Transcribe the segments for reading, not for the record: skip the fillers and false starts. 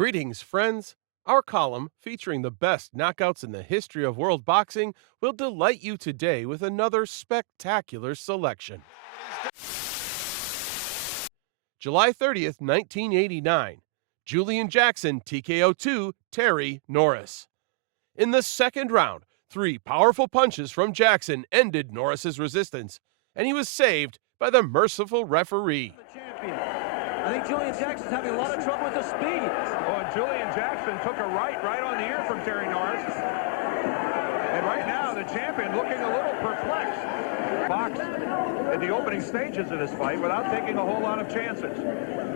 Greetings, friends. Our column, featuring the best knockouts in the history of world boxing, will delight you today with another spectacular selection. July 30th, 1989. Julian Jackson TKO2 Terry Norris. In the second round, 3 powerful punches from Jackson ended Norris's resistance, and he was saved by the merciful referee. I think Julian Jackson's having a lot of trouble with the speed. Well, Julian Jackson took a right on the ear from Terry Norris. And right now, the champion looking a little perplexed. Boxed in the opening stages of this fight without taking a whole lot of chances.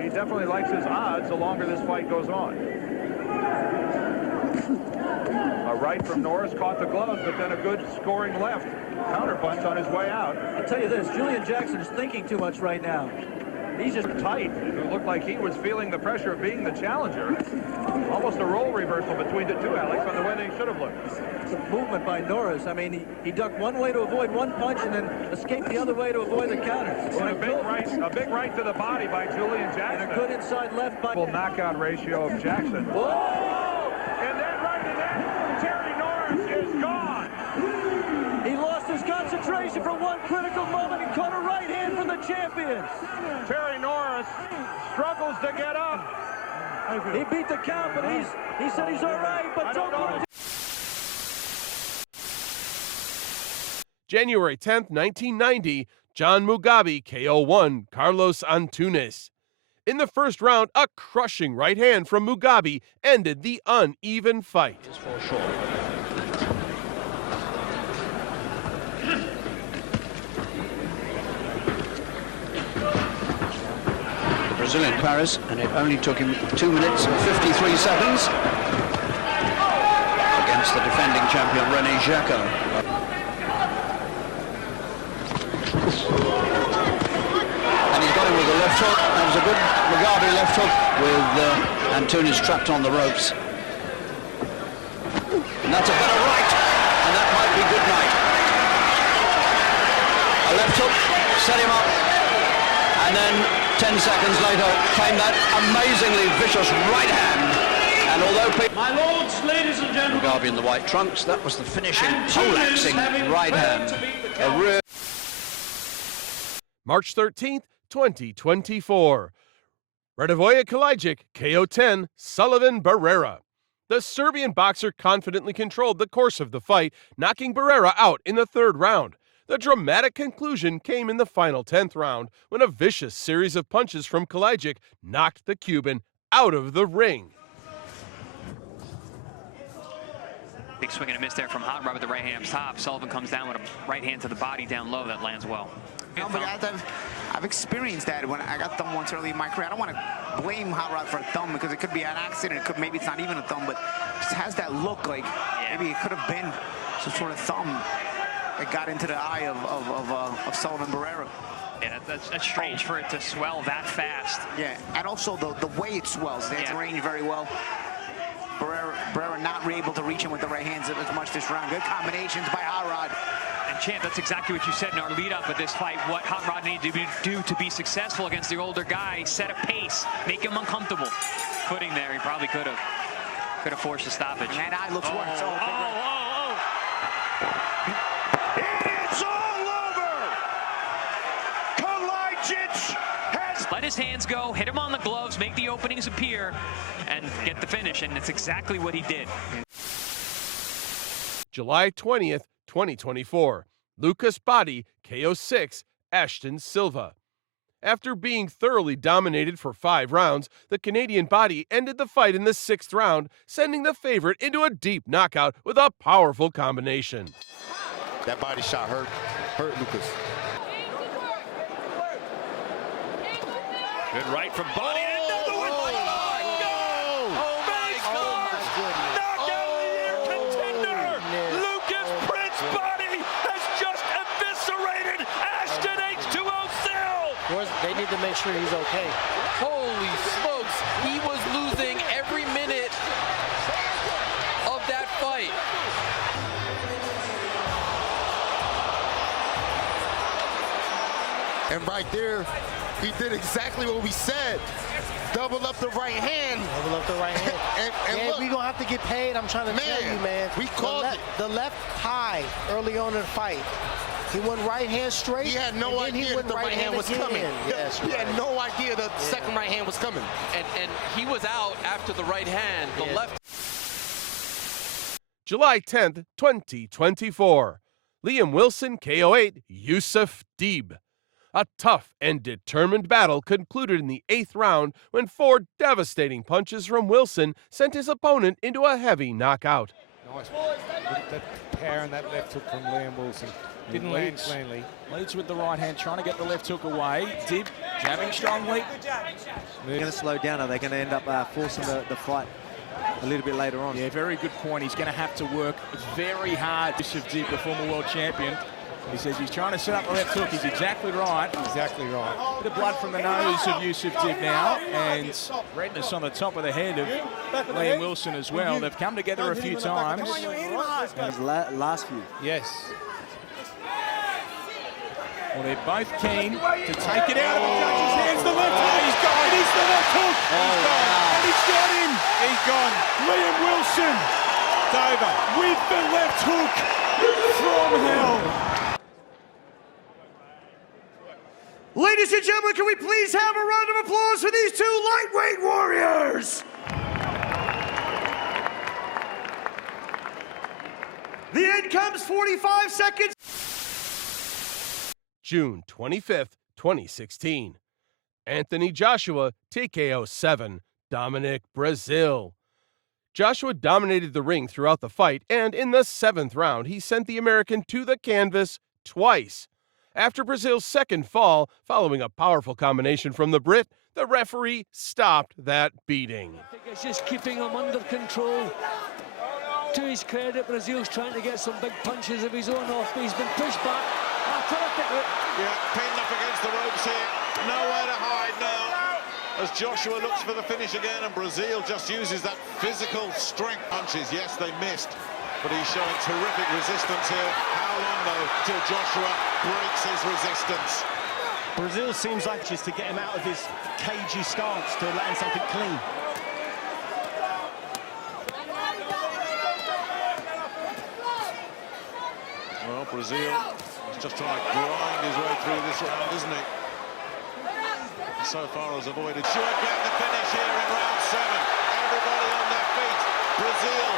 He definitely likes his odds the longer this fight goes on. A right from Norris caught the gloves, but then a good scoring left. Counterpunch on his way out. I'll tell you this, Julian Jackson is thinking too much right now. He's just tight. It looked like he was feeling the pressure of being the challenger. Almost a role reversal between the two, Alex, on the way they should have looked. It's a movement by Norris. I mean, he ducked one way to avoid one punch and then escaped the other way to avoid the counter. Well, a big right to the body by Julian Jackson. And a good inside left by... Full knockout ratio of Jackson. Whoa! And then right in there, Terry Norris is gone. He lost his concentration for one critical moment and caught a right hand from the champions. Terry Norris struggles to get up. He beat the count, but he said he's all right, but don't go. January 10th, 1990, John Mugabi KO1 Carlos Antunes. In the first round, a crushing right hand from Mugabi ended the uneven fight. Brazilian Paris, and it only took him 2 minutes and 53 seconds against the defending champion René Jacquot. And he's got him with the left hook. That was a good Mugabi left hook with Antunes trapped on the ropes. And that's a better right, and that might be good night. A left hook, set him up, and then 10 seconds later came that amazingly vicious right hand. And although my lords, ladies and gentlemen, Mugabi in the white trunks, that was the finishing poleaxing right hand. March 13th, 2024. Radovoje Kalajic KO10 Sullivan Barrera. The Serbian boxer confidently controlled the course of the fight, knocking Barrera out in the third round. The dramatic conclusion came in the final 10th round when a vicious series of punches from Kalajic knocked the Cuban out of the ring. Big swing and a miss there from Hot Rod with the right hand up top. Sullivan comes down with a right hand to the body down low that lands well. No, but I've experienced that when I got thumb once early in my career. I don't want to blame Hot Rod for a thumb because it could be an accident. Maybe it's not even a thumb, but it just has that look like maybe it could have been some sort of thumb. It got into the eye of Sullivan Barrera. Yeah, that's strange for it to swell that fast. Yeah, and also the way it swells. It's arranged very well. Barrera not able to reach him with the right hands as much this round. Good combinations by Hot Rod. And Champ, that's exactly what you said in our lead-up of this fight. What Hot Rod needed to do to be successful against the older guy, set a pace, make him uncomfortable. Footing there, he probably could have forced a stoppage. And that eye looks worse. It's all over! Kalajic has... Let his hands go, hit him on the gloves, make the openings appear, and get the finish, and it's exactly what he did. July 20th, 2024. Lucas Body KO6 Ashton Silva. After being thoroughly dominated for 5 rounds, the Canadian Body ended the fight in the 6th round, sending the favorite into a deep knockout with a powerful combination. That body shot hurt Lucas. Good right from Body. Another one by Body. Oh my God! Knockout of the year contender! Lucas Prince Body has just eviscerated Ashton H2O Sil! They need to make sure he's okay. Holy smokes! He was losing every minute of that fight. And right there, he did exactly what we said. Double up the right hand. Double up the right hand. have to get paid. I'm trying to tell you, man. We called it. The left high early on in the fight. He went right hand straight. He had no idea that the right hand was coming. Yes, he had no idea the second right hand was coming. And he was out after the right hand. The left. July 10th, 2024. Liam Wilson KO8 Yousef Deeb. A tough and determined battle concluded in the 8th round when 4 devastating punches from Wilson sent his opponent into a heavy knockout. Nice. That power and that left hook from Liam Wilson. Didn't land cleanly. Leads with the right hand, trying to get the left hook away. Deeb jabbing strongly. They're going to slow down. Are they going to end up forcing the fight a little bit later on? Yeah, very good point. He's going to have to work very hard. Yousef Deeb, the former world champion. He says he's trying to set up the left hook. He's exactly right. Exactly right. Bit of blood from the nose of Yousef Deeb now, and redness on the top of the head of Liam Wilson as well. They've come together a few times. Last few. Yes. Well, they're both keen to take it out of the judge's hands. The left hook, he's gone. He's the left hook. He's gone. And he's got him. He's gone. Liam Wilson. It's over with the left hook from hell. Ladies and gentlemen, can we please have a round of applause for these two lightweight warriors? The end comes 45 seconds. June 25th, 2016. Anthony Joshua TKO 7 Dominic Brazil. Joshua dominated the ring throughout the fight, and in the 7th round, he sent the American to the canvas twice. After Brazil's second fall, following a powerful combination from the Brit, the referee stopped that beating. I think it's just keeping him under control. To his credit, Brazil's trying to get some big punches of his own off, but he's been pushed back. Yeah, pinned up against the ropes here. Nowhere to hide now. As Joshua looks for the finish again, and Brazil just uses that physical strength. Punches, yes, they missed. But he's showing terrific resistance here. How long, though, till Joshua breaks his resistance? Brazil seems like just to get him out of his cagey stance to land something clean. Well, Brazil is just trying to grind his way through this round, isn't he? So far has avoided. Should get the finish here in round 7. Everybody on their feet. Brazil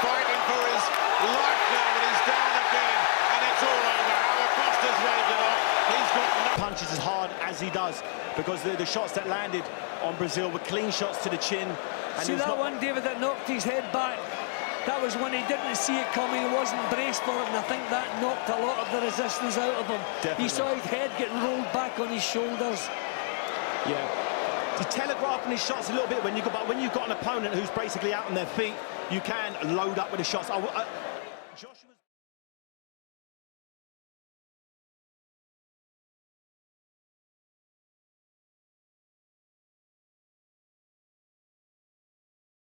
fighting for his life now, and he's down again, and it's all over. Acosta's waving off. He's got no punches as hard as he does, because the shots that landed on Brazil were clean shots to the chin. And see that one, David, that knocked his head back? That was when he didn't see it coming. He wasn't braced for it, and I think that knocked a lot of the resistance out of him. Definitely. He saw his head getting rolled back on his shoulders. Yeah. He's telegraphing his shots a little bit when you've got an opponent who's basically out on their feet. You can load up with the shots. Joshua